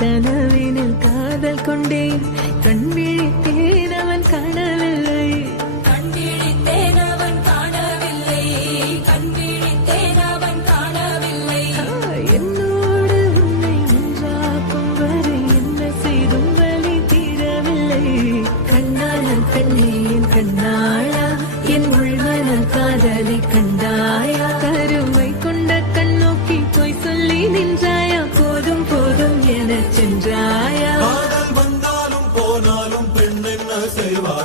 கனவினில் காதல் கொண்டேன் கண் விழித்தேன் அவன் காணவில்லை என்னோடு உன்னை ஒன்றாக்கும் வரை என்ன செய்தும் வலி தீரவில்லை கண்ணாளன் பெண்ணே என் கண்ணாளா என் உள்மனல் காதலை கண்டாயா கருமை கொண்ட கண்ணோக்கி போய் சொல்லி நின்றாயா போதும் போதும் என சென்றாயா வந்தாலும் போனாலும் பெண் என்ன செய்வா